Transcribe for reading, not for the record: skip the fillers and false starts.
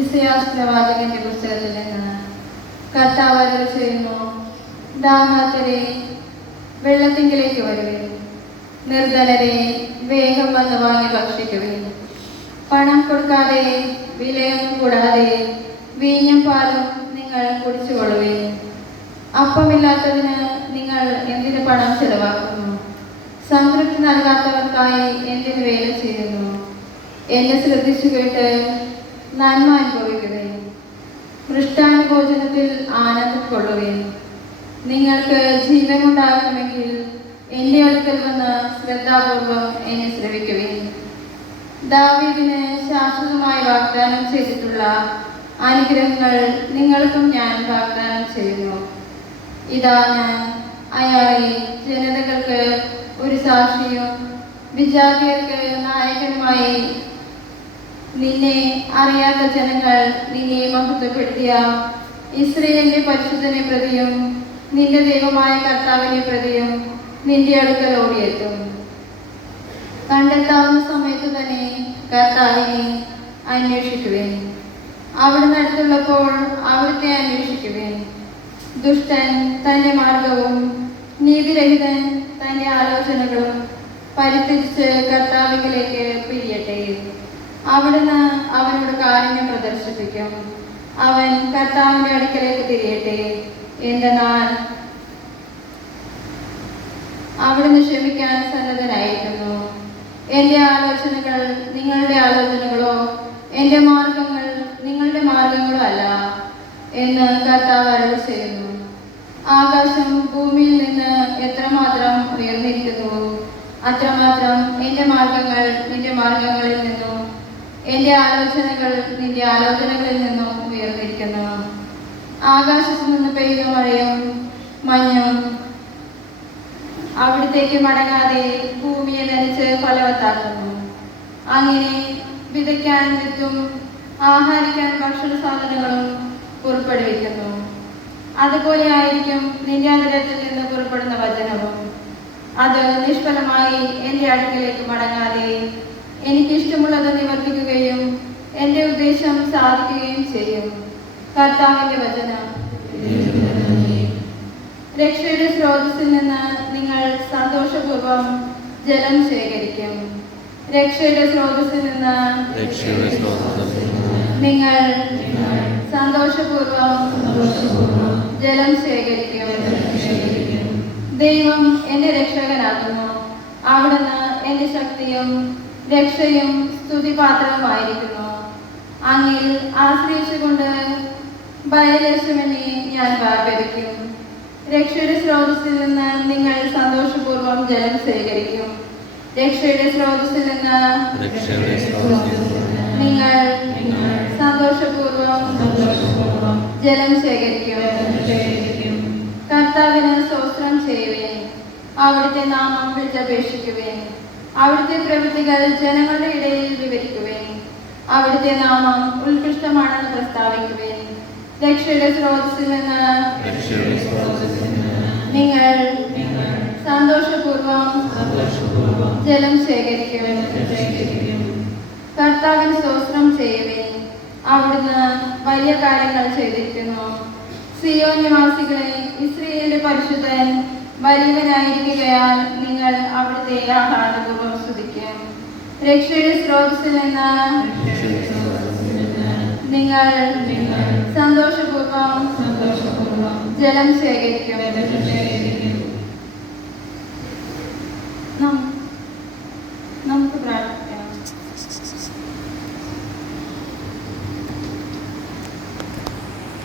Isaias പ്രവാചകന്റെ പുസ്തകത്തിൽ നിന്ന്. കർത്താവ് അരുളി ചെയ്യുന്നു, ദാഹാർത്തരെ വെള്ളത്തിങ്കിലേക്ക് വരുവിൻ, നിർധനരെ വേഗം വന്ന് വാങ്ങി ഭക്ഷിക്കുവിൻ. പണം കൊടുക്കാതെ വിലയൊന്നും കൂടാതെ വീഞ്ഞും പാലും നിങ്ങൾ കുടിച്ചുകൊള്ളുവിൻ. അപ്പമില്ലാത്തതിന് നിങ്ങൾ എന്തിന് പണം ചെലവാക്കുന്നു? സംതൃപ്തി നൽകാത്തവർക്കായി എന്തിന് വേല ചെയ്യുന്നു? എന്നെ ശ്രദ്ധിച്ചു കേട്ട് നന്മ അനുഭവിക്കുവിൻ. മൃഷ്ടാനുഭോജനത്തിൽ ആനന്ദം കൊള്ളുവിൻ. നിങ്ങൾക്ക് ജീവനുണ്ടാകണമെങ്കിൽ എൻ്റെ അടുക്കൽ വന്ന് ശ്രദ്ധാപൂർവം എന്നെ ശ്രവിക്കുവിൻ. ദാവീദിന് ശാശ്വതമായി വാഗ്ദാനം ചെയ്തിട്ടുള്ള അനുഗ്രഹങ്ങൾ നിങ്ങൾക്കും ഞാൻ വാഗ്ദാനം ചെയ്യുന്നു. ഇതാ, ഞാൻ അയാളെ ജനതകൾക്ക് ഒരു സാക്ഷിയും വിജാതിയർക്ക് നായകനുമായി നിന്നെ അറിയാത്ത ജനങ്ങൾ നിന്നെ മഹത്വപ്പെടുത്തിയ ഇസ്രായേലിന്റെ പരിശുദ്ധനെ പ്രതിയും നിന്റെ ദൈവമായ കർത്താവിനെ പ്രതിയും നിന്റെ അടുക്കൽ ഓടിയെത്തും. കണ്ടെത്താവുന്ന സമയത്ത് തന്നെ കർത്താവിനെ അന്വേഷിക്കുവേൻ. അവിടുന്ന് അടുത്തുള്ളപ്പോൾ അവിടുത്തെ അന്വേഷിക്കുവേൻ. ദുഷ്ടൻ തൻ്റെ മാർഗവും നീതിരഹിതൻ തൻ്റെ ആലോചനകളും പരിത്യജിച്ച് കർത്താവിലേക്ക് പിരിയട്ടെ. അവിടുന്ന് അവനോട് കാരുണ്യം പ്രദർശിപ്പിക്കും. അവൻ കർത്താവിന്റെ അടുക്കലേക്ക് തിരിയട്ടെ. എന്തെന്നാൽ അവിടുന്ന് ക്ഷമിക്കാൻ സന്നദ്ധനായിരിക്കുന്നു. എൻ്റെ ആലോചനകൾ നിങ്ങളുടെ ആലോചനകളോ എൻ്റെ മാർഗങ്ങൾ നിങ്ങളുടെ മാർഗങ്ങളോ അല്ല എന്ന് കർത്താവ് അരുളി ചെയ്യുന്നു. ആകാശം ഭൂമിയിൽ നിന്ന് എത്രമാത്രം ഉയർന്നിരിക്കുന്നു, അത്രമാത്രം എൻ്റെ മാർഗങ്ങൾ നിന്റെ മാർഗങ്ങളിൽ നിന്നും എൻ്റെ ആലോചനകൾ നിന്റെ ആലോചനകളിൽ നിന്നും ഉയർന്നിരിക്കുന്നു. ആകാശത്തു നിന്ന് പെയ്യുന്ന മഴയും മഞ്ഞും അവിടത്തേക്ക് മടങ്ങാതെ ഭൂമിയെ നനച്ച് ഫലവത്താക്കുന്നു. അങ്ങനെ വിതയ്ക്കാൻ വിത്തും ആഹാരിക്കാൻ ഭക്ഷണ സാധനങ്ങളും പുറപ്പെടുവിക്കുന്നു. അതുപോലെ ആയിരിക്കും നിന്റെ അന്തരത്തിൽ നിന്ന് പുറപ്പെടുന്ന വചനവും. അത് നിഷ്ഫലമായി എൻ്റെ അടുക്കലേക്ക് മടങ്ങാതെ എനിക്കിഷ്ടമുള്ളത് നിവർത്തിക്കുകയും എൻ്റെ ഉദ്ദേശം സാധിക്കുകയും ചെയ്യും. കർത്താവിന്റെ വചനം. രക്ഷയുടെ സ്രോതസ്സിൽ നിന്ന് നിങ്ങൾ സന്തോഷപൂർവം ജലം ശേഖരിക്കും. രക്ഷയുടെ സ്രോതസ്സിൽ നിന്ന് നിങ്ങൾ സന്തോഷപൂർവം ജലം ശേഖരിക്കും. ദൈവം എൻ്റെ രക്ഷകനാകുന്നു. അവിടുന്ന് എൻ്റെ ശക്തിയും രക്ഷയും സ്തുതിപാത്രവുമായിരിക്കുന്നു. അങ്ങിൽ ആശ്രയിച്ചുകൊണ്ട് ഭയലേശമെന്നെ ഞാൻ വ്യാപരിക്കും. രക്ഷയുടെ സ്രോതസ്സിൽ നിന്ന് നിങ്ങൾ സന്തോഷപൂർവ്വം ജലം ശേഖരിക്കും. രക്ഷയുടെ സ്രോതസ്സിൽ നിന്ന് നിങ്ങൾ സന്തോഷപൂർവ്വം ജലം ശേഖരിക്കും. കർത്താവിന് സ്തോത്രം ചെയ്യുവേൻ. അവിടുത്തെ നാമം വിളിച്ചപേക്ഷിക്കുവേൻ. അവിടുത്തെ പ്രവൃത്തികൾ ജനങ്ങളുടെ ഇടയിൽ വിവരിക്കുവേൻ. അവിടുത്തെ നാമം ഉത്കൃഷ്ടമാണെന്ന് പ്രസ്താവിക്കുവേൻ. രക്ഷയുടെ സ്രോതസ്സിൽ നിന്ന് നിങ്ങൾ സന്തോഷപൂർവ്വം ജലം ശേഖരിക്കുവേൻ. കർത്താവിന് സ്തോത്രം ചെയ്യുവേൻ. അവിടുന്ന് വലിയ കാര്യങ്ങൾ ചെയ്തിരിക്കുന്നു. സിയോൻ നിവാസികളെ, ഇസ്രായേലിന്റെ പരിശുദ്ധൻ വലിയവനായിരിക്കുകയാൽ നിങ്ങൾ അവിടുത്തെ ആഹ്ലാദപൂർവ്വം സ്തുതിക്കും. രക്ഷയുടെ സ്രോതസ്സിൽ നിന്ന് നിങ്ങൾ സന്തോഷപൂർവ്വം ജലം ശേഖരിക്കും.